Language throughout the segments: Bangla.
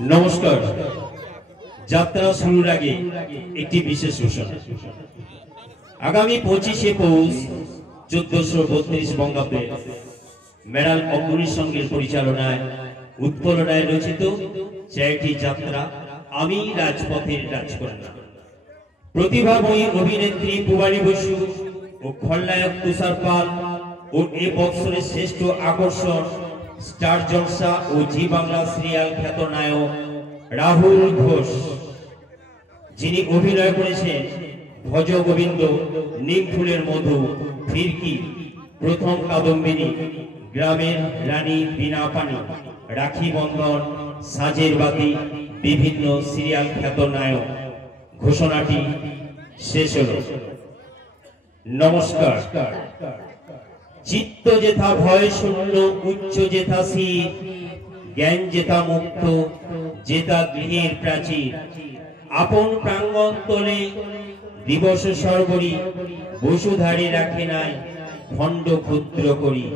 নমস্কার। যাত্রা শুরুর আগে একটি বিশেষ ঘোষণা। আগামী 25শে পৌষ 1432 বঙ্গাব্দে মেরাল অগ্নি সংঘের পরিচালনায় উৎপল রায় রচিত চ্যারিটি যাত্রা আমি রাজপথের রাজকন্যা, প্রতিভাময়ী অভিনেত্রী পুবালী বসু ও খলনায়ক তুষার পাল ও এ বৎসরের শ্রেষ্ঠ আকর্ষণ স্টার জলসা ও জি বাংলা সিরিয়াল খ্যাত নায়ক রাহুল ঘোষ, যিনি অভিনয় করেছেন ভজ গোবিন্দ, নিম ফুলের মধু, ফিরকি, প্রথম কাদম্বিনী, গ্রামের রানী, বিনা পানি, রাখি বন্ধন, সাজের বাতি, বিভিন্ন সিরিয়াল খ্যাত নায়ক। ঘোষণাটি শেষ হলো। নমস্কার। চিত্ত যেথা ভয় শূন্য, উচ্চ যেথা শীত, জ্ঞান যেথা মুক্ত, যেথা গৃহের প্রাচীর, আপন প্রাঙ্গণ তোলে দিবস সর্বরি, বসুধারে রাখে নাই খণ্ড ক্ষুদ্র করি।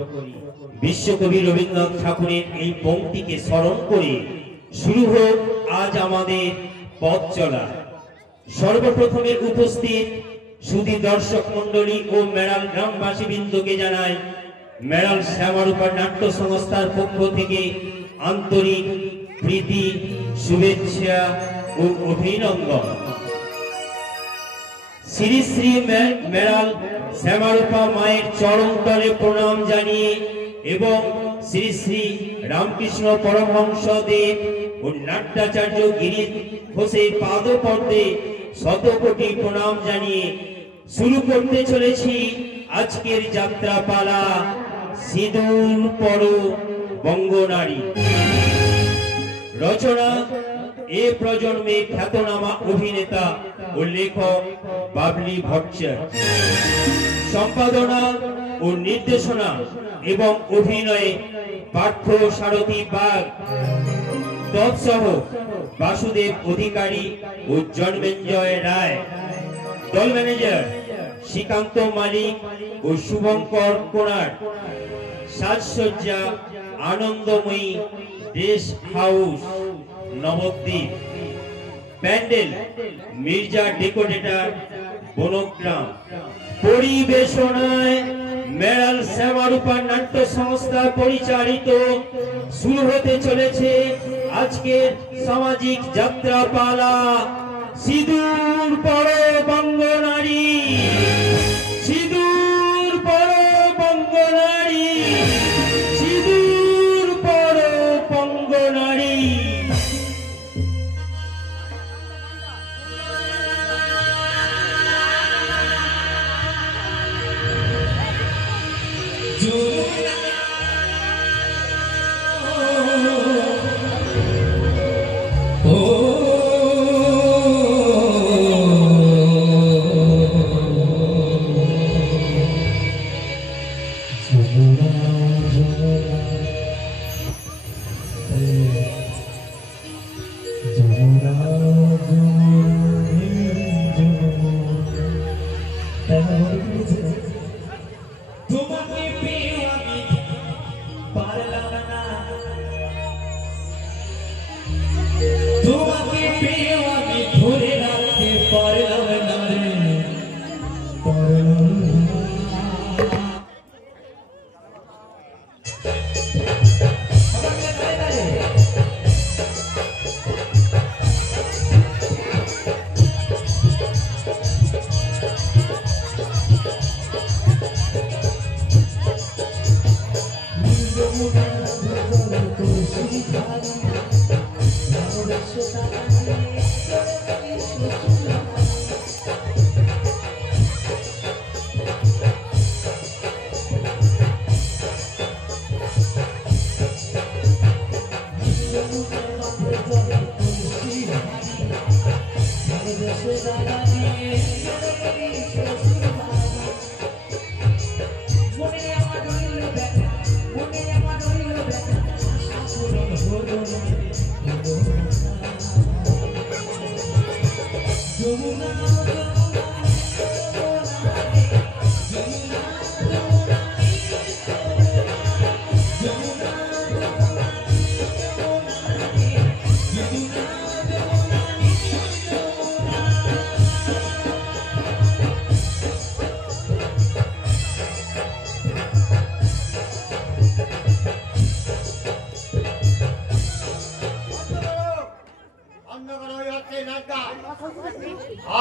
বিশ্বকবি রবীন্দ্রনাথ ঠাকুরের এই পংক্তিকে স্মরণ করে শুরু হোক আজ আমাদের পথ চলা। সর্বপ্রথমে উপস্থিত সুধী দর্শক মন্ডলী ও মেরাল গ্রামবাসী বৃন্দকে জানাই মেরাল শ্যামারূপা নাট্য সংস্থার পক্ষ থেকে আন্তরিক প্রীতি, শুভেচ্ছা ও অভিনন্দন। শ্রী শ্রী মেরাল শ্যামারূপা মায়ের চরণ তলে প্রণাম জানিয়ে এবং শ্রী শ্রী রামকৃষ্ণ পরমহংস দেব ও নাট্যাচার্য গিরিশ ঘোষের পাদপদ্মে শতকোটি প্রণাম জানিয়ে শুরু করতে চলেছি আজকের যাত্রাপালা সিঁদুর পরো বঙ্গনারী। রচনা এ প্রজন্মে খ্যাতনামা অভিনেতা ও লেখক বাবলি ভট্টাচার্য, সম্পাদনা ও নির্দেশনা এবং অভিনয়ে পার্থ সারথী বাগ, তৎসহ বাসুদেব অধিকারী ও জন্মেঞ্জয় রায়, দল ম্যানেজার শ্রীকান্ত মালিক ও শুভঙ্কর কোনার, সাজসজ্জা আনন্দময়ী দেশ হাউস নবদ্বীপ, প্যান্ডেল মির্জা ডেকোরেটর বনগ্রাম। পরিবেশনায় মেরাল শ্যামারূপা নাট্য সংস্থা পরিচালিত শুরু হতে চলেছে আজকের সামাজিক যাত্রাপালা সিঁদুর পরো বঙ্গনারী। সিঁদুর পরো বঙ্গনারী, সিঁদুর পরো বঙ্গনারী।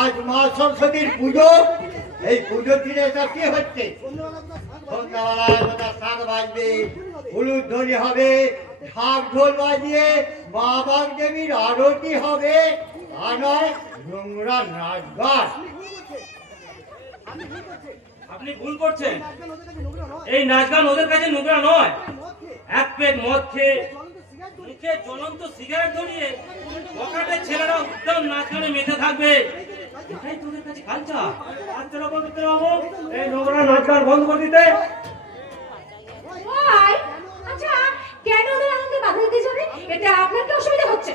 আজ মা সরস্বতীর পুজো, এই পুজোর দিনে এটা কি হচ্ছে? সন্ধ্যাবেলায় শাক বাজবে, হলুদ ধ্বনি হবে, ঢাক ঢোল বাজিয়ে মা বাগদেবীর আরতি হবে, তা নয় নোংরা নাচ গান। আপনি ভুল করছেন। এই নাচ গান ওদের কাছে নোংরা নয়। এক প্লেট মদ খেয়ে মুখে জ্বলন্ত সিগারেট ধরিয়ে পকেটের ছেলেরা উত্তম নাচ গানে মেতে থাকবে, এটাই তোদের কাছে কালচার। এই নোংরা নাচ গান বন্ধ করে দিতে। আচ্ছা, কেন ওদের আমাকে বাধা দিতে যাবে? এটা আপনার কি অসুবিধা হচ্ছে?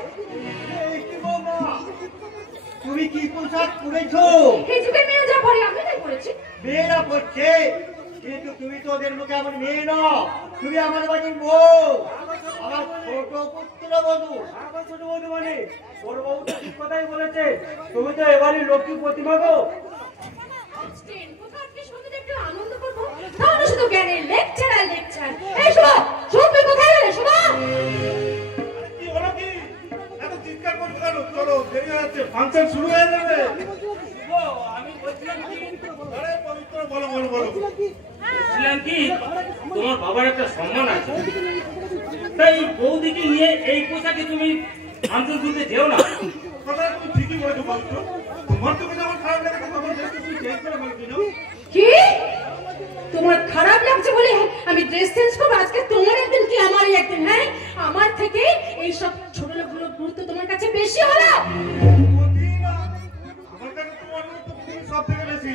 তুমি কি পোশাক পরেছো? এই যুগের মেয়ে যা পরে আমি তাই পরেছি। মেয়েরা পড়ছে, কিন্তু তুমি তো ওদের মুখে আমার মেয়ে নও, তুমি আমার বাড়ির বউ, আমার ছোট পুত্র বধূ। আমার ছোট বধূ মানে বড় বাবু তো ঠিক কথাই বলেছে, তুমি তো এবারই লক্ষ্মী প্রতিমা গো। একটু আনন্দ করবো, তাহলে শুধু জ্ঞানের লেকচার আর লেকচার। এই শোনো, শুনবে কোথায় গেলে? শোনো, কি হলো কি? এত চিৎকার করছো কেন? চলো, দেরি হয়ে যাচ্ছে, ফাংশন শুরু হয়ে যাবে। আমি বলছিলাম কি, আরে পবিত্র বলো বলো বলো। বলছিলাম কি, তোমার বাবার একটা সম্মান আছে, তাই বৌদিকে নিয়ে এই পোশাকে তুমি ফাংশন শুনতে যেও না। কথা তুমি ঠিকই বলেছো পবিত্র, তোমার তুমি যেমন খারাপ লাগে তখন তুমি চেঞ্জ করে বলছো না। কি তোমার খারাপ লাগছে বলে আমি ড্রেস চেঞ্জ করবো? আজকে তোমার একদিন কি আমারই একদিন? হ্যাঁ, আমার থেকে এই সব ছোট লোকগুলোর গুরুত্ব তোমার কাছে বেশি হলো। আমার কাছে তোমার গুরুত্ব পৃথিবীর সব থেকে বেশি।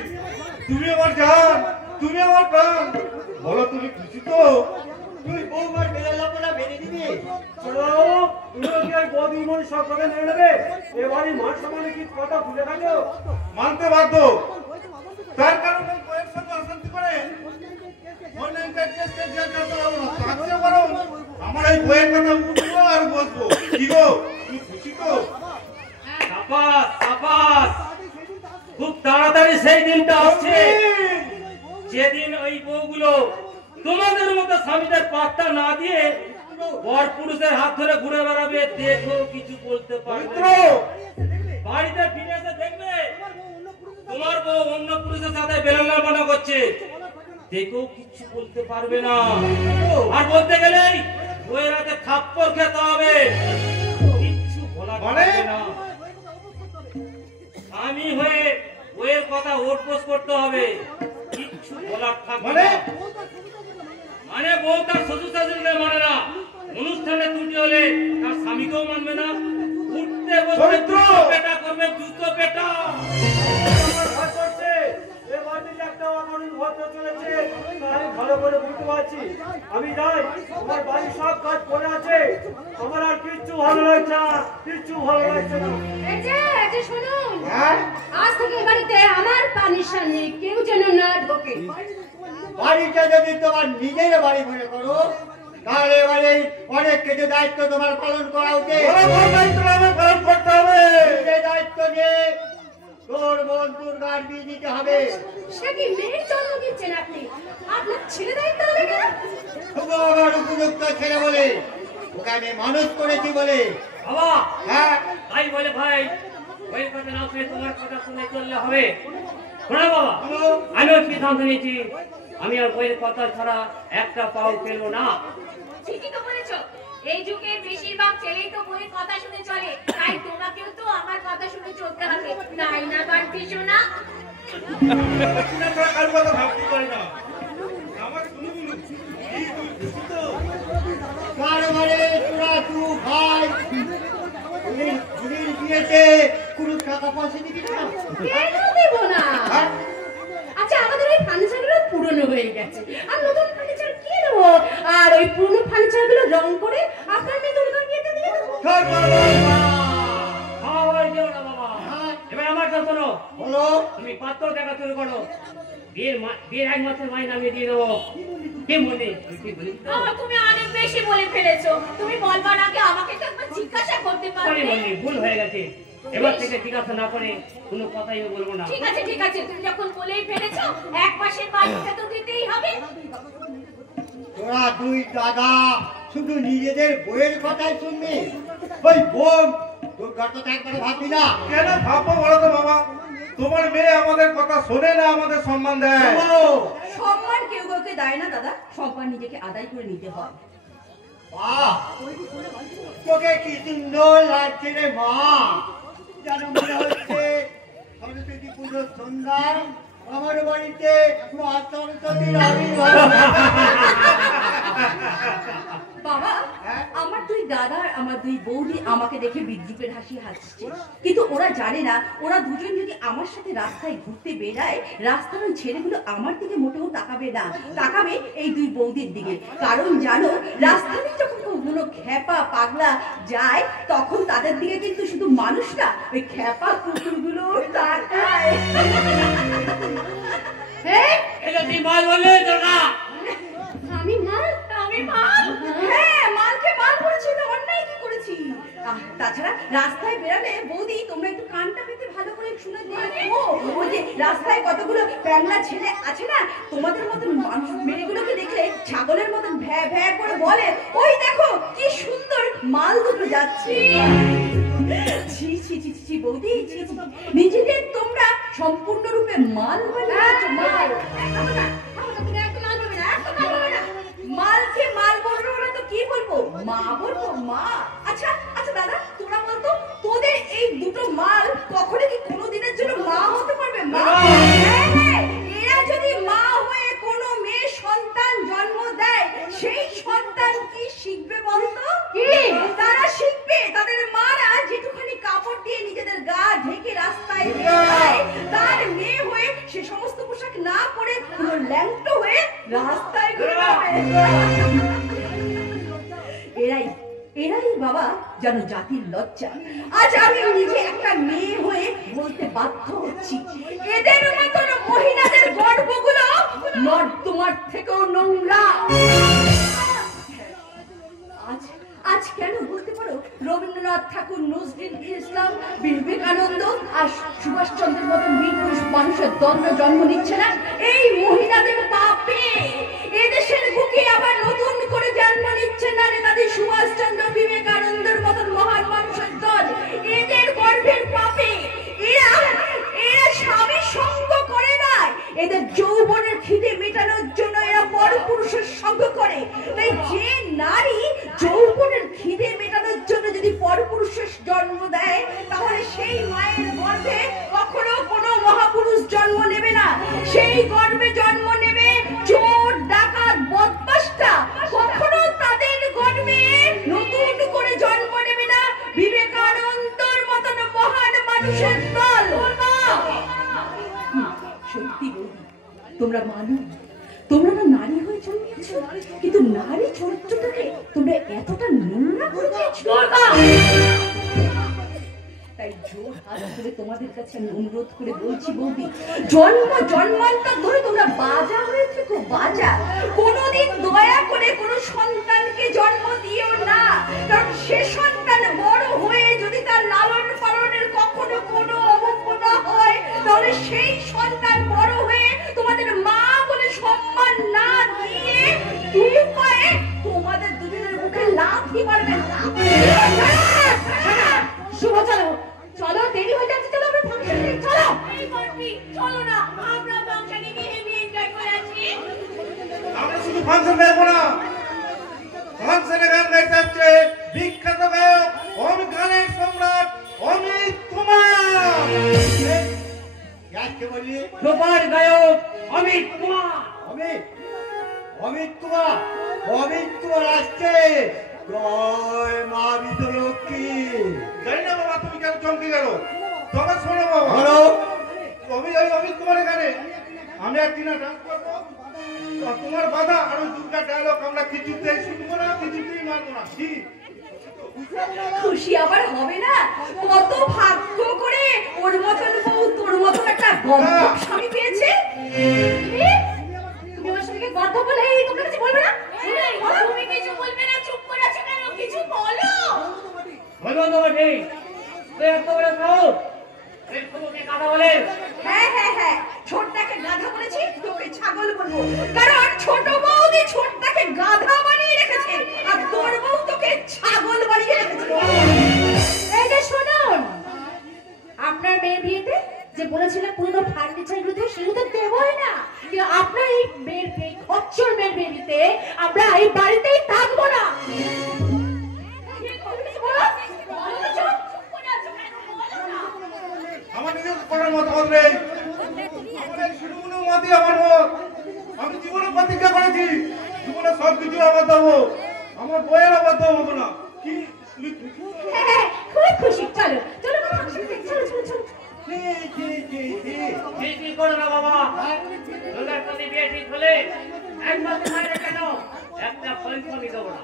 তুমি আমার জান, তুমি আমার প্রাণ। বলো তুমি খুশি তো? তুই বৌমার বেলাপনা মেনে দিবি? মানতে বাধ্য, তার কারণে বইয়ের সঙ্গে অশান্তি করে আমার এই বইয়ের কথা উঠবো আর বসবো। কি গো, তুমি খুশি তো? খুব তাড়াতাড়ি সেই দিনটা আসছে যেদিন ওই বউগুলো তোমাদের মতো স্বামীদের পাত্তা না দিয়ে পর পুরুষের হাত ধরে ঘুরে বেড়াবে, দেখো কিছু বলতে পারবে। বাড়িতে ফিরে এসে দেখবে তোমার বউ অন্য পুরুষের সাথে বেলাঙ্গাপনা করছে, দেখো কিছু বলতে পারবে না। আর বলতে গেলেই বইয়ের হাতে থাপ্পড় খেতে হবে, কিচ্ছু বলা যাবে না। আমি হয়ে বইয়ের কথা ওঠবোস করতে হবে, কিচ্ছু বলার থাকবে না। মানে বউ তার শ্বশুর শাশুড়িকে মানে না, অনুষ্ঠানে ত্রুটি হলে তার স্বামীকেও মানবে না, উঠতে বসতে পেটা করবে, জুতো পেটা। ভালো করে বুঝতে পারছি, আমি যাই, আমার বাড়ির সব কাজ করে আছে, আমার আর কিচ্ছু ভালো লাগছে না, কিচ্ছু ভালো লাগছে না। এই যে শুনুন, আজ থেকে বাড়িতে আমার পারমিশন নেই, কেউ যেন না ঢোকে। বাড়িটা যদি তোমার নিজের বাড়ি মনে করো, তাহলে এবারে অনেক কিছু দায়িত্ব তোমার পালন করা উচিত। পালন করতে হবে, দায়িত্ব নিয়ে তোর বন্ধুর গান বিয়ে দিতে হবে। সে কি মেয়ের জন্ম দিচ্ছেন আপনি? আপনার ছেলে দায়িত্ব হবে কেন? শুভ আমার উপযুক্ত ছেলে বলে, ওকে আমি মানুষ করেছি বলে। বাবা, হ্যাঁ ভাই বলে ভাই, ওই কথা না শুনে তোমার কথা শুনে চললে হবে। শোনো বাবা, আমিও সিদ্ধান্ত নিয়েছি, আমি আর বইয়ের কথা ছাড়া একটা পাও ফেলবো না। ঠিকই তো বলেছো, এই যুগের বেশিরভাগ ছেলেই তো বইয়ের কথা শুনে চলে, তাই তোমাকেও তো আমার কথা শুনে চলতে হবে, তাই না বান্টি সোনা? কার কথা ভাবতে পারি না, আমার শুনুন কারবারে তোরা তু ভাই ঝুলির বিয়েতে কোনো টাকা পয়সা দিবি না? কেন দেব না? আচ্ছা, আমাদের ওই ফার্নিচারগুলো পুরনো হয়ে গেছে, আর নতুন ফার্নিচার কি নেবো? আর ওই পুরনো ফার্নিচারগুলো রং করে আপনার মেয়ে দুর্গার বিয়েতে দিয়ে দেবো। এবার আমার কথা শোনো, বলো। তুমি পাত্র দেখা শুরু করো, বিয়ের এক মাসের মাইনে আমি দিয়ে দেবো। কি মনে তুমি অনেক বেশি বলে ফেলেছো, তুমি বলবার আগে আমাকে তো একবার জিজ্ঞাসা করতে পারবে। ভুল হয়ে গেছে, এবার থেকে জিজ্ঞাসা না করে কোনো কথাই বলবো না। ঠিক আছে ঠিক আছে, তুমি যখন বলেই ফেলেছো, এক মাসের মাইনেটা তো দিতেই হবে। তোরা দুই দাদা শুধু নিজেদের বইয়ের কথাই শুনবি? ওই বোন দুর্ঘটনা তো একবারে ভাববি না। কেন ভাববো বলো তো বাবা? তোমার মেয়ে আমাদের কথা শোনে না, আমাদের সম্মান দেয়। সম্মান কেউ কাউকে দেয় না দাদা, সম্মান নিজেকে আদায় করে নিতে হয়। বাহ, তোকে কি সুন্দর লাগছে রে মা। যেন মনে হচ্ছে সরস্বতী পুজোর সন্ধ্যায় আমার বাড়িতে মা সরস্বতীর আবির্ভাব। বাবা, আমার দুই দাদা আর আমার দুই বৌদি আমাকে দেখে বিদ্রুপের হাসি হাসছে, কিন্তু ওরা জানে না ওরা দুজন যদি আমার সাথে রাস্তায় ঘুরতে বেড়ায়, রাস্তার ওই ছেলেগুলো আমার দিকে মোটেও তাকাবে না, তাকাবে এই দুই বৌদির দিকে। কারণ জানো, রাস্তাতে যখন কোনো খ্যাপা পাগলা যায়, তখন তাদের দিকে কিন্তু শুধু মানুষ না, ওই খ্যাপা কুকুরগুলো তাকায়। এটা তুই মাল বললে তোরা? আমি মাল? আমি মাল? হ্যাঁ, মালকে মাল করেছি তো অন্যায় কি করেছি? তাছাড়া রাস্তায় বেরালে বৌদি তোমরা একটু কানটা পেতে ভালো করে শুনে দেখো, ওই যে রাস্তায় কতগুলো প্যাংলা ছেলে আছে না, তোমাদের মতন মানুষ মেয়েগুলোকে দেখলে ছাগলের মতন ভ্যা ভ্যা করে বলে, ওই দেখো কি সুন্দর মাল দুটো যাচ্ছে। ছি ছি ছি ছি বৌদি, ছি ছি, নিজেদের তোমরা সম্পূর্ণরূপে মাল বানিয়েছো। মাল তুমি একদম মাল বলবে না, একদম মাল বলবে না। মালকে মাল বলবো না তো কি বলবো? মা বলবো, মা। আচ্ছা আচ্ছা দাদা, তোরা বলতো তোদের এই দুটো মাল কখনো কি কোনোদিনের জন্য মা হতে পারবে? মা? হ্যাঁ হ্যাঁ, এরা যদি মা হয়ে কোনো মেয়ে সন্তান জন্ম দেয়, সেই সন্তান কি শিখবে বলতো? কি তারা শিখবে তাদের মারা যেটুখানি কাপড় দিয়ে নিজেদের গা ঢেকে রাস্তায় বেরোয়, তার মেয়ে হয়ে সে সমস্ত পোশাক না পরে পুরো ল্যাংটো হয়ে রাস্তায় বেরোবে। এরাই বাবা যেন জাতির লজ্জা। আজ আমি নিজে একটা মেয়ে হয়ে বলতে বাধ্য হচ্ছি, এদের মতন মহিলাদের গর্ভগুলো নর্দমার থেকেও নোংরা। আজ কেন বলতে পারো, রবীন্দ্রনাথ ঠাকুর, নজরুল ইসলাম, বিবেকানন্দ আর সুভাষচন্দ্রের মতন বীর পুরুষ মানুষের দ্বন্দ্ব জন্ম নিচ্ছে না? এই মহিলাদের পাপে এদেশের বুকে আবার নতুন করে জন্ম নিচ্ছে না নেতাজি সুভাষচন্দ্র, বিবেকানন্দের মতন মহান মানুষের দল। এদের গর্ভের পাপে এরা স্বামী সঙ্গ করে না, এদের যৌবনের খিদে মেটানোর জন্য এরা পরপুরুষের সঙ্গ করে। তাই যে নারী যৌবনের খিদে মেটানোর জন্য যদি পরপুরুষের জন্ম দেয়, তাহলে সেই মায়ের গর্ভে কখনো কোনো মহাপুরুষ জন্ম নেবে না। সেই গর্ভে জন্ম নেবে চোর, ডাকাত, বদমাশটা। কখনো তাদের গর্ভে নতুন করে জন্ম নেবে না বিবেকানন্দর মতন মহান মানুষের দল। সত্যি বৌদি, তোমরা মানো, তোমরা না নারী হয়ে জন্মেছ, কিন্তু নারী চরিত্রটাকে তোমরা এতটা নোংরা করে দিয়েছো। তাই জোর হাত ধরে তোমাদের কাছে আমি অনুরোধ করে বলছি বৌদি, জন্মান্তর ধরে তোমরা বাজা হয়ে থেকো, বাজা। কোনোদিন দয়া করে কোনো সন্তানকে জন্ম দিও না, কারণ সে সন্তান বড় হয়ে যদি তার লালন পালনের কখনো কোনো অবজ্ঞা হয়, তাহলে সেই সন্তান বড় হয়ে তোমাদের মা বলে সম্মান না দিয়ে দুই পায়ে তোমাদের দুজনের মুখে লাথি মারবে। শুভ, চলো চলো, দেরি হয়ে যাচ্ছে, চলো আমরা ফাংশনে চলো। চলো না, আমরা ফাংশনে গিয়ে এনজয় করে আসি। আমরা শুধু ফাংশন দেখবো না, ফাংশনে গান গাইতে আসছে বিখ্যাত গায়ক, অমিত গানের সম্রাট অমিত কুমার। আজকে বললি সুপার গায়ক অমিত কুমার। অমিত কুমার আসছে। জয় মা বিজয়লক্ষ্মী। জানি না বাবা তুমি কেন চমকে গেল, তবে শোনো বাবা, বলো। অমিত কুমারের গানে আমি একদিন ডান্স করবো, আর তোমার বাধা আর ওই দুর্গা ডায়লগ আমরা কিছুতেই শুনবো না, কিছুতেই মানবো না। কি খুশি আবার হবে না? কত ভাগ্য করে ওর মতন বউ তোর মতন একটা গর্ব স্বামী পেয়েছে। তুমি আমার সঙ্গে কথা বলে তোমরা কিছু বলবে না? তুমি কিছু বলবে না, চুপ করে আছো কেন? কিছু বলো। বলবো তো বটে, তুই এত বড় খাও, এই তোমাকে কথা বলে। হ্যাঁ হ্যাঁ হ্যাঁ, ছোটটাকে গাধা বলেছি, তোকে ছাগল বলবো, কারণ ছোট বৌদি ছোটটাকে গাধা বানিয়ে রেখেছে, আর তোর বউ তোকে ছাগল বানিয়ে রেখেছে। এই যে শোনো, বাঁধাবো, আমার বইয়ের বাঁধাবো হবে না। কি হ্যাঁ, খুব খুশি। চলো চলো বাবা, চলো চলো চলো। ঠিক করো না বাবা, তোদের যদি বিয়ে ঠিক হলে একমাত্র মায়ের কেন একটা ফলফলই দেবো না।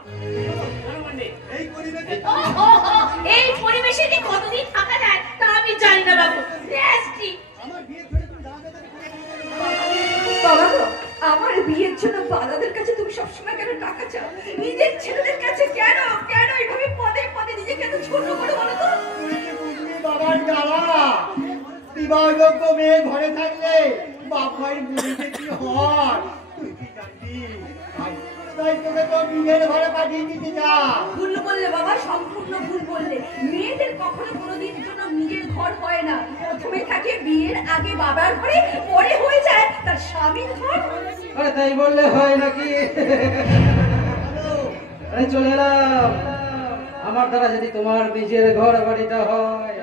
এই পরিবেশে কি কতদিন থাকা যায় তা আমি জানি না বাবু। বাবা গো, আমার বিয়ের জন্য বাবাদের কাছে তুমি সবসময় কেন টাকা চাও? নিজের ছেলেদের কাছে কেন কেন এইভাবে পদে পদে নিজেকে এত ছোট করে বলো তো? বাবার জ্বালা, বিবাহযোগ্য মেয়ে ঘরে থাকলে বাপ মায়ের বুড়িতে কি হয় তুই কি জানবি? তাই তোকে তো নিজের ঘরে পাঠিয়ে দিতে যা। ভুল বললে বাবা, সম্পূর্ণ ভুল বললে। মেয়েদের কখনো কোনোদিন জন্য নিজের ঘর হয় না। প্রথমে থাকে বিয়ের আগে বাবার ঘরে, পরে হয়ে যায় তার স্বামীর ঘর। আরে তাই বললে হয় নাকি? আরে চলে এলাম। আমার দ্বারা যদি তোমার নিজের ঘর বাড়িটা হয়।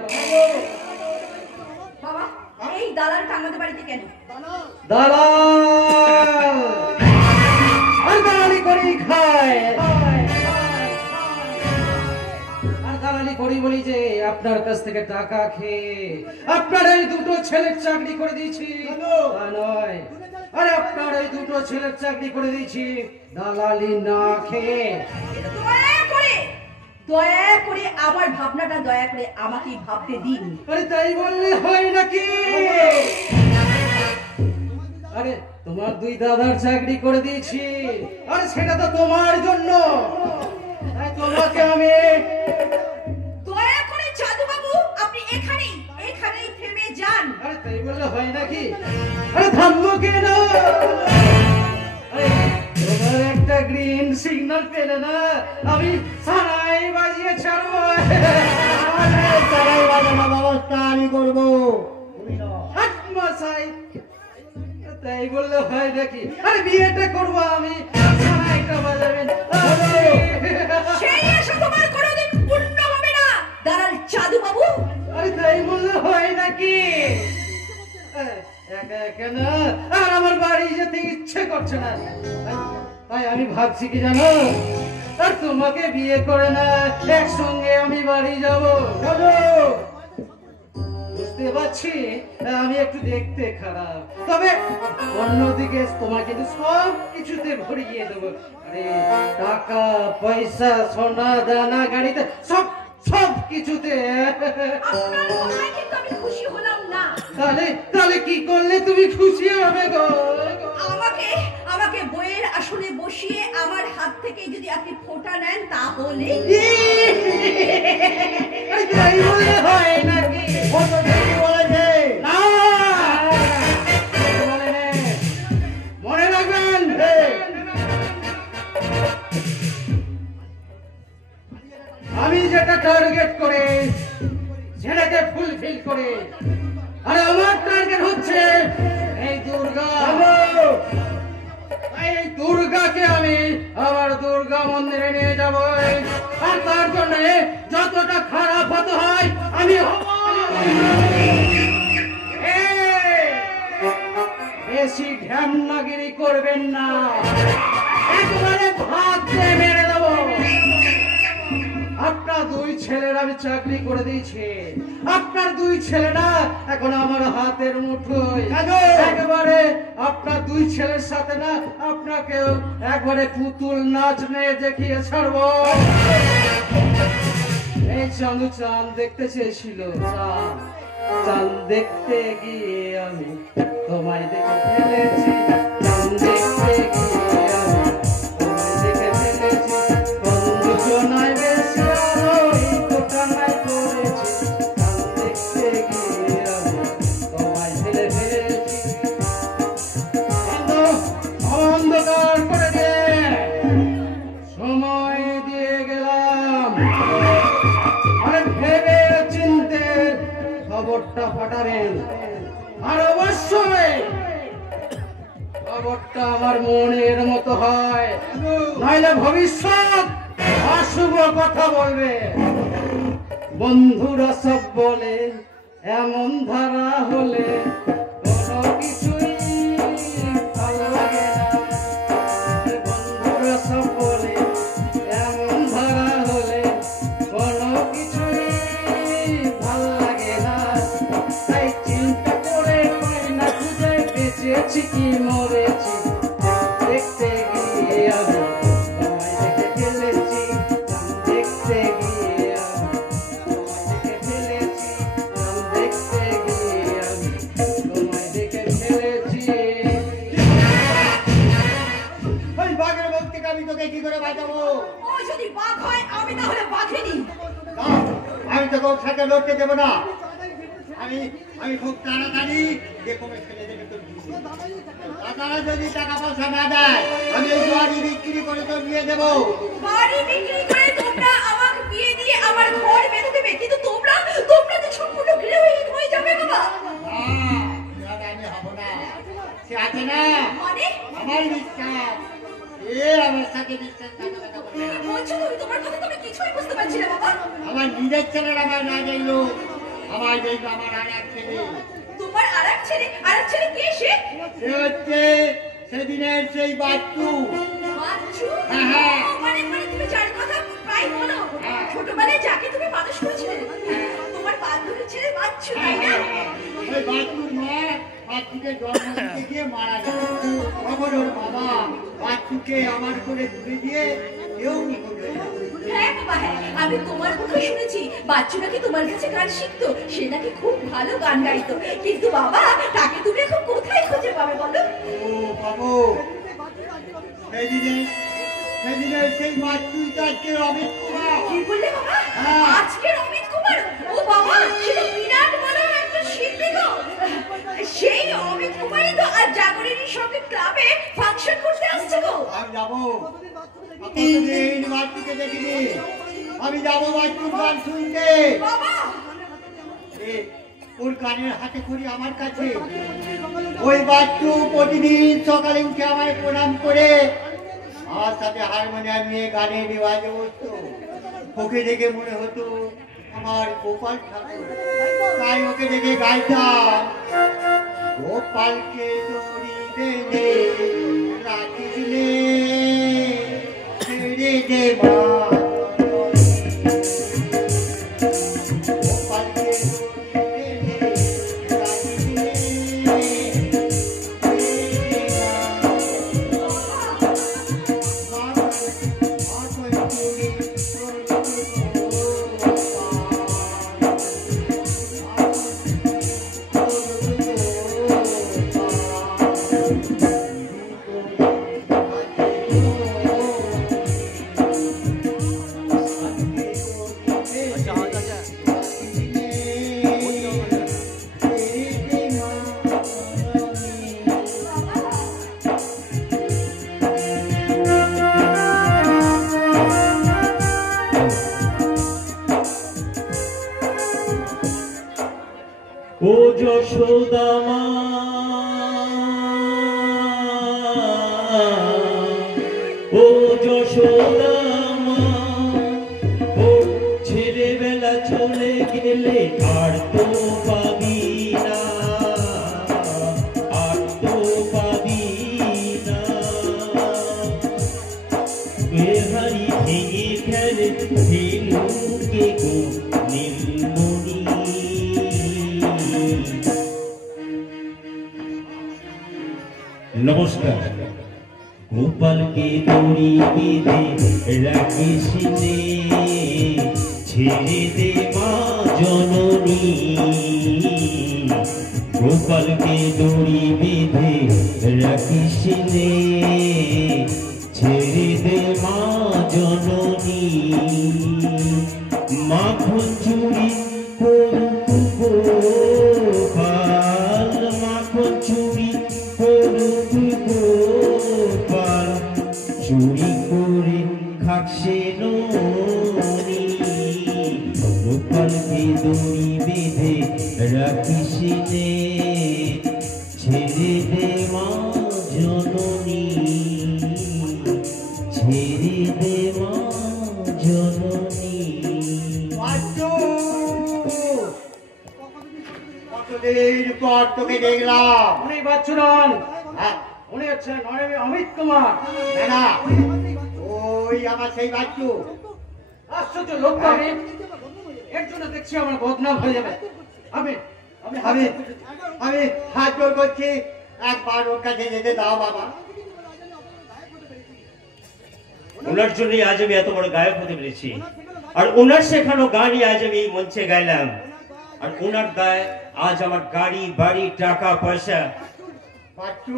বাবা, এই দালালটা আমাদের বাড়িতে কেন? দালাল আর দালালি করেই খায়। আর দালালি করি বলি যে আপনার কাছ থেকে টাকা খেয়ে আপনার এই দুটো ছেলের চাকরি করে দিয়েছি। তা নয়, আরে আপনার এই দুটো ছেলের চাকরি করে দিয়েছি দালালি না খেয়ে। কিন্তু দয়া করে আমার ভাবনাটা দয়া করে আমাকে ভাবতে দিন। আরে তাই বললে হয় নাকি? আরে তোমার দুই দাদার চাকরি করে দিয়েছি, আরে সেটা তো তোমার জন্য। তোমাকে আমি দয়া করে জাদু বাবু, আপনি এখানেই থেমে যান। আরে তাই বললে হয় নাকি? আরে থামবো কেন? আরে তোমার একটা গ্রিন সিগন্যাল পেলে না আমি সারাই বাজিয়ে ছাড়বো। তারাই বাজানো ব্যবস্থা আমি করবো। হাট মশাই, তাই বললে হয় নাকি? আরে বিয়েটা করবো আমি, সারাইটা বাজাবেন। সেই আশা তোমার কোনোদিন পূর্ণ হবে না দালাল জাদু বাবু। আরে তাই বললে হয় নাকি? একা একা না, আর আমার বাড়ি যেতে ইচ্ছে করছে না। তাই আমি ভাবছি কি জানো, আর তোমাকে বিয়ে করে না একসঙ্গে আমি বাড়ি যাবো। বুঝতে পারছি আমি একটু দেখতে খারাপ, তবে অন্যদিকে তোমার কিন্তু সব কিছুতে ভরিয়ে দেবো। আরে টাকা পয়সা সোনা দানা গাড়িতে সব সব কিছুতে। আপনার কথায় কিন্তু আমি খুশি হলাম না। তাহলে কি করলে তুমি খুশি হবে গো? আমাকে বইয়ের আসনে বসিয়ে আমার হাত থেকে যদি আপনি ফোঁটা নেন তাহলে। তাই বলে হয় নাকি? বলেছে না, মনে রাখবেন আমি যেটা টার্গেট করে সেটাকে ফুলফিল করে। আরে আমার টার্গেট হচ্ছে এই দুর্গা। এই দুর্গাকে আমি আবার দুর্গা মন্দিরে নিয়ে যাব, আর তার জন্য যতটা খারাপ হতে হয় আমি হব। বেশি ঢ্যামনাগিরি করবেন না, একেবারে ভাত দিয়ে মেরে দেব। আপনার দুই ছেলের আমি চাকরি করে দিয়েছি, আপনার দুই ছেলেরা এখন আমার হাতের মুঠোয়। একেবারে আপনার দুই ছেলের সাথে না আপনাকেও একবারে পুতুল নাচ নিয়ে দেখিয়ে ছাড়বো। এই চাঁদু চাঁদ দেখতে চেয়েছিল, চাঁদ দেখতে গিয়ে আমি তোমায় দেখে ফেলেছি। চাঁদ দেখতে গিয়ে আমি তোমায় দেখে ফেলেছি। বন্ধুজনায় বেশি আলোয় দোকানায় পড়েছি। চাঁদ দেখতে গিয়ে আমি তোমায় ফেলে ফেলেছি। অন্ধকার করে দিয়ে সময় দিয়ে গেলাম। আরে ভেবে চিন্তে খবরটা পাঠাবেন, আর অবশ্যই খবরটা আমার মনের মতো হয়, নাইলে ভবিষ্যৎ অশুভ কথা বলবে। বন্ধুরা সব বলে এমন ধারা হলে কোনো কিছুই ভালো লাগে না। বন্ধুরা সব বলে কি মরেছি দেখতে গিয়ে আমি তোমায় দেখে ফেলেছি দেখতে গিয়ে আমি তোমায় দেখে ফেলেছি দেখতে গিয়ে আমি তোমায় দেখে ফেলেছি। ওই বাঘের মুখ থেকে আমি তোকে কি করে বাঁচাবো? ও যদি বাঘ হয় আমি তাহলে বাঘিনী। না, আমি তোকে ওর সাথে লড়তে দেবো না। আমি খুব তাড়াতাড়ি যে কোনো ছেলে দেখে তোর দিয়ে দেবো। তাছাড়া যদি টাকা পয়সা না দেয় আমি এই বাড়ি বিক্রি করে তোর দিয়ে দেবো। বাড়ি বিক্রি করে তোমরা আমাকে বিয়ে দিয়ে আমার ঘর বেঁধে দেবে, কিন্তু তোমরা তো সম্পূর্ণ গৃহহীন হয়ে যাবে বাবা। আমি হবো না। সে আছে না মানে আমার বিশ্বাস, আমার সাথে বিশ্বাসঘাতকতা করবে না। বলছো তুমি? তোমার কথা তো আমি কিছুই বুঝতে পারছি না বাবা। আমার নিজের ছেলের আমার না যাইলো, আমার দেখলো আমার আর এক ছেলে। তোমার আরেক ছেলে কে সে? সে হচ্ছে সেদিনের সেই বাচ্চু। বাচ্চু? হ্যাঁ। মানে তুমি যার কথা প্রায় বলো, হ্যাঁ। ছোটবেলায় যাকে তুমি মানুষ করেছিলে, তোমার বান্ধবীর ছেলে বাচ্চু, তাই না? ওই বাচ্চুর মা বাচ্চুকে জন্ম দিতে গিয়ে মারা গেল। তখন ওর বাবা বাচ্চুকে আমার করে তুলে দিয়ে কেউ নিখোঁজ হয়ে গেল। হ্যাঁ বাবা, হ্যাঁ, আমি তোমার মুখে শুনেছি বাচ্চু নাকি তোমার কাছে গান শিখতো, সে নাকি খুব ভালো গান গাইতো। কিন্তু বাবা, তাকে তুমি এখন কোথায় খুঁজে পাবে বলো? ও বাবু, সেদিনের সেই বাচ্চুই তো আজকে অমিত কুমার। কি বললে বাবা? হ্যাঁ। আজকের অমিত কুমার? ও বাবা, সে তো বিরাট বড় একটা শিল্পী গো। সেই অমিত কুমারই তো আজ জাগরণীর সঙ্গে ক্লাবে ফাংশন করতে আসছে গো। আমি যাবো, কতদিন বাচ্চুকে দেখিনি। আমি যাবো বাচ্চুর গান শুনতে। বাবা, ওর গানের হাতে করি আমার কাছে। ওই বাচ্চু প্রতিদিন সকালে উঠে আমায় প্রণাম করে আমার সাথে হারমোনিয়াম নিয়ে গানের রেওয়াজে বসতো। ওকে দেখে মনে হতো আমার গোপাল ঠাকুর, তাই ওকে দেখে গাইতাম, গোপালকে দড়ি বেঁধে রাখিলে ছেড়ে দে মা। ও যশোদা মা, ও যশোদা মা, ও ছেলেবেলা চলে গেলে আর তো পাবি না, আর তো পাবি না। হারি ভেঙে ফেলে ফেলুকে গো নীলমণি। নমস্কার। গোপালকে দড়ি বেঁধে রাখিস নে, ছেড়ে দে মা জননী। গোপালকে দড়ি বেঁধে রাখিস নে, ছেড়ে দে মা জননী। মাখন চুরি করুক গোপাল, মাখন চুরি করুক গোপাল, চুরি করে খাক সে ননি। গোপালকে দড়ি বেঁধে রাখিস নে, ছেড়ে দে মা জননী, ছেড়ে দে মা জননী। কতদিন পর তোকে দেখলাম। উনি বাচ্চু নন, হ্যাঁ, উনি হচ্ছেন অমিত কুমার। না, ওই আমার সেই বাচ্চু। আশ্চর্য লোক তো আমি, এর জন্য দেখছি আমার বদনাম হয়ে যাবে। আমি আমি আমি হাত জোর করছি, একবার ওর কাছে যেতে দাও বাবা। ওনার জন্যই আজ আমি এত বড় গায়ক হতে পেরেছি, আর ওনার শেখানো গানই আজ আমি এই মঞ্চে গাইলাম, আর ওনার দায় আজ আমার গাড়ি বাড়ি টাকা পয়সা। বাচ্চু,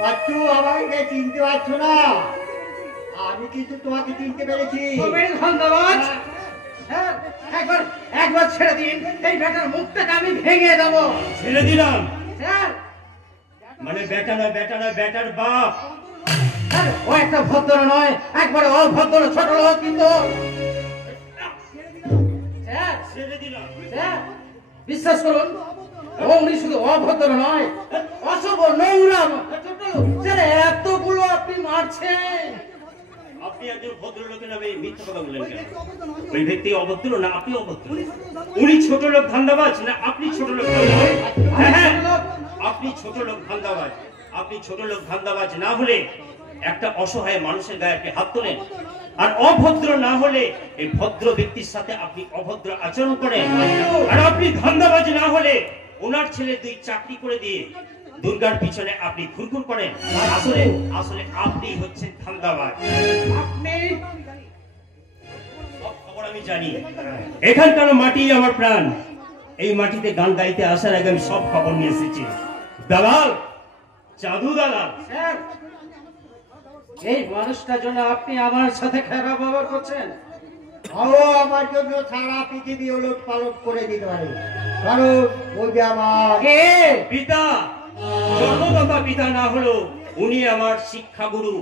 বাচ্চু আমাকে চিনতে পারছো না? আমি কিন্তু তোমাকে চিনতে পেরেছি। ধন্যবাদ স্যার, একবার একবার ছেড়ে দিন, এই বেটার মুখটাকে আমি ভেঙে দেবো। ছেড়ে দিলাম স্যার মানে বেটা নয়, বেটা নয়, বেটার বাপ। স্যার, ও একটা ভদ্র নয়, একবারে অভদ্র ছোট লোক কিন্তু। স্যার ছেড়ে দিলাম। স্যার বিশ্বাস করুন, ও উনি শুধু অভদ্র নয়, অশুভ নোংরা ছোট লোক। স্যার এতগুলো আপনি মারছেন। আপনি একজন ভদ্রলোকের নামে মিথ্যা কথা বললেন কেন? ওই ব্যক্তি অভদ্র না আপনি অভদ্র? উনি ছোট লোক ধান্দাবাজ না আপনি ছোট লোক ধান্দাবাজ? হ্যাঁ, আপনি ছোট লোক ধান্দাবাজ। আপনি ছোট লোক ধান্দাবাজ না হলে একটা অসহায় মানুষের গায়ে আপনি হাত তোলেন, আর অভদ্র না হলে এই ভদ্র ব্যক্তির সাথে আপনি অভদ্র আচরণ করেন, আর আপনি ধান্দাবাজ না হলে ওনার ছেলে 2 চাকরি করে দিয়ে দুর্গার পিছনে আপনি খুরখুর করেন। আসলে আসলে আপনি হচ্ছেন ধান্দাবাজ। আপনি সব খবর আমি জানি। এখানকার মাটি আমার প্রাণ। এই মাটিতে গান গাইতে আসার আগে আমি সব খবর নিয়ে এসেছি। দালাল, জাদু দালাল। স্যার, এই মানুষটার জন্য আপনি আমার সাথে খারাপ ব্যবহার করছেন। ও আমার জন্য সারা পৃথিবী ওলট পালট করে দিতে পারে, কারণ ওই যে আমার কে? পিতা, জন্মদাতা পিতা না হলো উনি আমার শিক্ষা গুরু,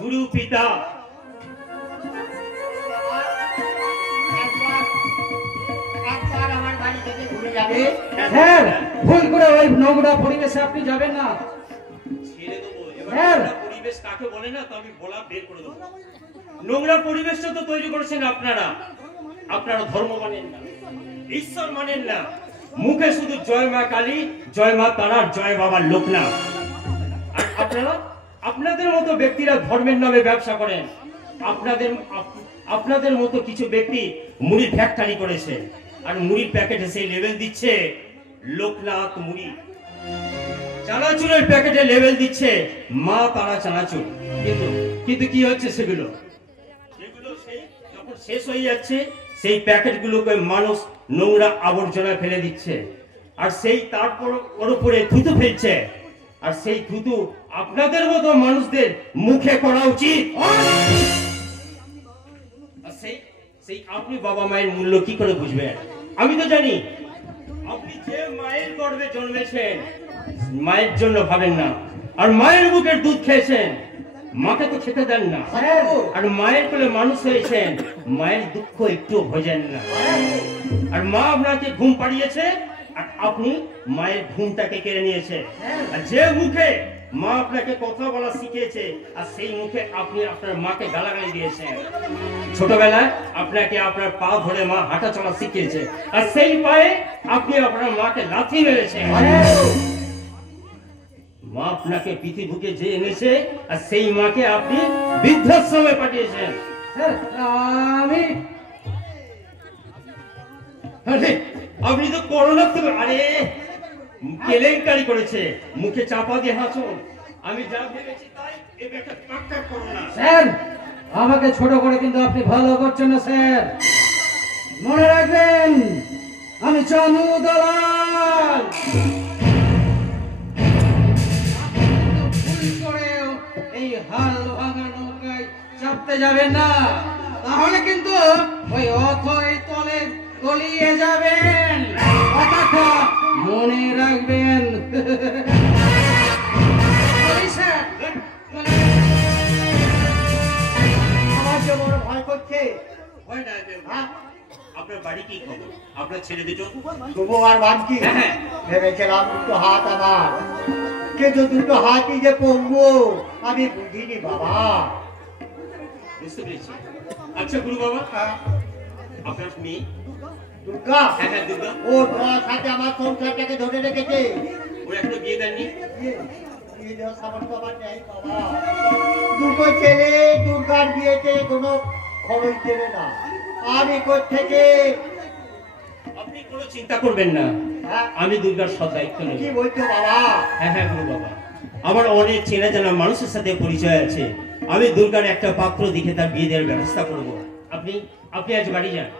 গুরু পিতা। একবার আমার বাড়ি থেকে ঘুরে যাবে। স্যার, ভুল করে ওই নোংরা পরিবেশে আপনি যাবেন না। ছেড়ে দেবো। এবার হ্যাঁ। নোংরা পরিবেশ কাকে বলে না তো আমি বলা বের করে দেবো। নোংরা পরিবেশটা তো তৈরি করেছেন আপনারা। আপনারা ধর্ম মানেন না, ঈশ্বর মানেন না, মুখে শুধু জয় মা কালী, জয় মা তারার, জয় বাবার লোক না। আর আপনারা আপনাদের মতো ব্যক্তিরা ধর্মের নামে ব্যবসা করেন। আপনাদের মতো কিছু ব্যক্তি মুড়ির ফ্যাক্টরি করেছে, আর মুড়ির প্যাকেটে সেই লেবেল দিচ্ছে লোকনাথ মুড়ি। চানাচুরের প্যাকেটে লেবেল দিচ্ছে মা তারা চানাচুর। কিন্তু কি হচ্ছে সেগুলো সেই যখন শেষ হয়ে যাচ্ছে সেই প্যাকেটগুলোকে মানুষ নোংরা আবর্জনা ফেলে দিচ্ছে, আর সেই তারপর ওর উপরে থুতু ফেলছে, আর সেই থুতু আপনাদের মতো মানুষদের মুখে করা উচিত। আর সেই আপনি বাবা মায়ের মূল্য কি করে বুঝবেন? আমি তো জানি আপনি যে মায়ের গর্ভে জন্মেছেন মায়ের জন্য ভাবেন না, আর মায়ের বুকের দুধ খেয়েছেন, মাকে তো খেতে দেন না, আর মায়ের কোলে মানুষ হয়েছেন, মায়ের দুঃখ একটু বোঝেন না। আর মা আপনাকে ঘুম পাড়িয়েছে, আর আপনি মায়ের ঘুমটাকে কেড়ে নিয়েছে। আর যে মুখে মা আপনাকে কথা বলা শিখিয়েছে, আর সেই মুখে আপনি আপনার মাকে গালাগালি দিয়েছেন। ছোটবেলায় আপনাকে আপনার পা ধরে মা হাঁটা চলা শিখিয়েছে, আর সেই পায়ে আপনি আপনার মাকে লাথি মেরেছেন। মা আপনাকে পৃথিবীকে যে এনেছে, আর সেই মাকে আপনি বৃদ্ধাশ্রমে পাঠিয়েছেন। স্যার, আরে আপনি তো করোনা থেকে আরে কেলেঙ্কারি করেছে, মুখে চাপা দিয়ে হাসুন। আমি যা ভেবেছি তাই, এটা একটা পাক্কা করোনা। স্যার, আমাকে ছোট করে কিন্তু আপনি ভালো করছেন না স্যার। মনে রাখবেন, আমি চানু দালাল। ভুল করেও এই হাল ভাঙা নৌকায় চাপতে যাবেন না, তাহলে কিন্তু ওই অথই তলে তলিয়ে যাবেন। কথাটা মনে রাখবেন। স্যার, আমার যে বড় ভয় করছে। হয় না যে, হ্যাঁ, আপনার বাড়ি কি খবর? আপনার ছেলে দুটো তবু আর ভাবছি, হ্যাঁ। ভেবেছিলাম দুটো হাত আমার, কিন্তু দুটো হাতই যে পড়বো আমি বুঝিনি বাবা। বুঝতে পেরেছি। আচ্ছা গুরু বাবা, আপনার মেয়ে দুর্গা, হ্যাঁ হ্যাঁ দুর্গা, ও তোমার সাথে আমার সংসারটাকে ধরে রেখেছে। ও এখনো বিয়ে দেননি? বিয়ে দেওয়ার সামর্থ্য আমার নেই বাবা। দুটো ছেলে দুর্গার বিয়েতে কোনো খরচ দেবে না। আমি কোত্থেকে আপনি কোনো চিন্তা করবেন না, হ্যাঁ? আমি দুর্গার সব দায়িত্ব নেব। কি বলছো বাবা? হ্যাঁ হ্যাঁ গুরু বাবা, আমার অনেক চেনা জানা মানুষের সাথে পরিচয় আছে, আমি দুর্গার একটা পাত্র দেখে তার বিয়ে দেওয়ার ব্যবস্থা করব। আপনি আপনি আজ বাড়ি যান,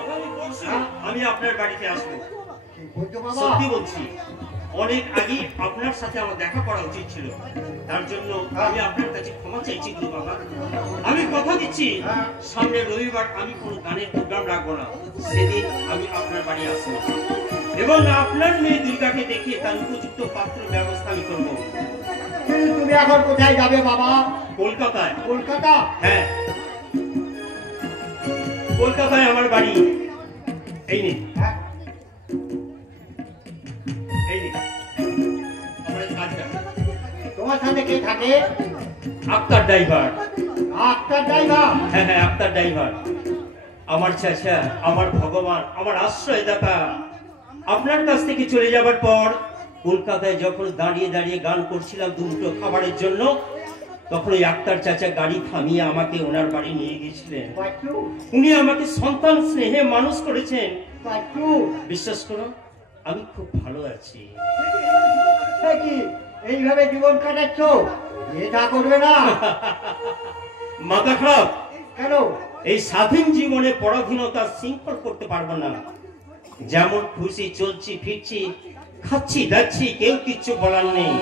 আগামী পরশু আমি আপনার বাড়িতে আসবো। কি বলছো বাবা? সত্যি বলছি, অনেক আগে আপনার সাথে আমার দেখা করা উচিত ছিল, তার জন্য আমি আপনার কাছে ক্ষমা চাইছি গুরু বাবা। আমি কথা দিচ্ছি সামনের রবিবার আমি কোনো গানের প্রোগ্রাম রাখবো না, সেদিন আমি আপনার বাড়ি আসবো এবং আপনার মেয়ে দুর্গাকে দেখিয়ে তার উপযুক্ত পাত্র ব্যবস্থা আমি করবো। কিন্তু তুমি এখন কোথায় যাবে বাবা? কলকাতায়। কলকাতা? হ্যাঁ, কলকাতায় আমার বাড়ি। এই নিন, হ্যাঁ? এই নিন আমার এই কার্ডটা। তোমার সাথে কে থাকে? আক্তার ড্রাইভার। আক্তার ড্রাইভার? হ্যাঁ হ্যাঁ, আক্তার ড্রাইভার আমার চাচা, আমার ভগবান, আমার আশ্রয়দাতা। আপনার কাছ থেকে চলে যাবার পর কলকাতায় যখন দাঁড়িয়ে দাঁড়িয়ে গান করছিলাম দুটো খাবারের জন্য, তখন ওই আক্তার চাচা গাড়ি থামিয়ে আমাকে ওনার বাড়ি নিয়ে গিয়েছিলেন। বাচ্চু? উনি আমাকে সন্তান স্নেহে মানুষ করেছেন। বাচ্চু? বিশ্বাস করুন, আমি খুব ভালো আছি। সে কি এইভাবে জীবন কাটাচ্ছ? এটা করবে না? মাথা খারাপ? কেন? এই স্বাধীন জীবনে পরাধীনতা শৃঙ্খল করতে পারবো না। যেমন খুশি চলছি ফিরছি, খাচ্ছি যাচ্ছি, কেউ কিচ্ছু বলার নেই।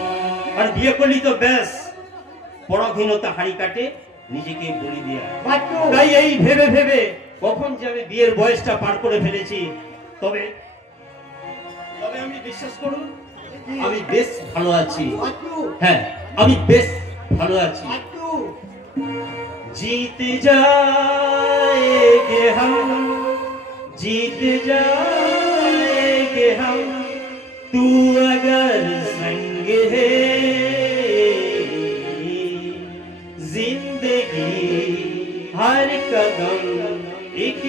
আর বিয়ে করলি তো ব্যাস, পরাধীনতা হাড়ি কাটে, নিজেকে বলি দেয়া। বাচ্চু? তাই এই ভেবে ভেবে কখন যে আমি বিয়ের বয়সটা পার করে ফেলেছি। তবে তবে আমি বিশ্বাস করুন, আমি বেশ ভালো আছি। বাচ্চু? হ্যাঁ, আমি বেশ ভালো আছি। বাচ্চু? जीत जाएंगे हम, जीत जाएंगे हम, तू अगर संग है, जिंदगी हर कदम एक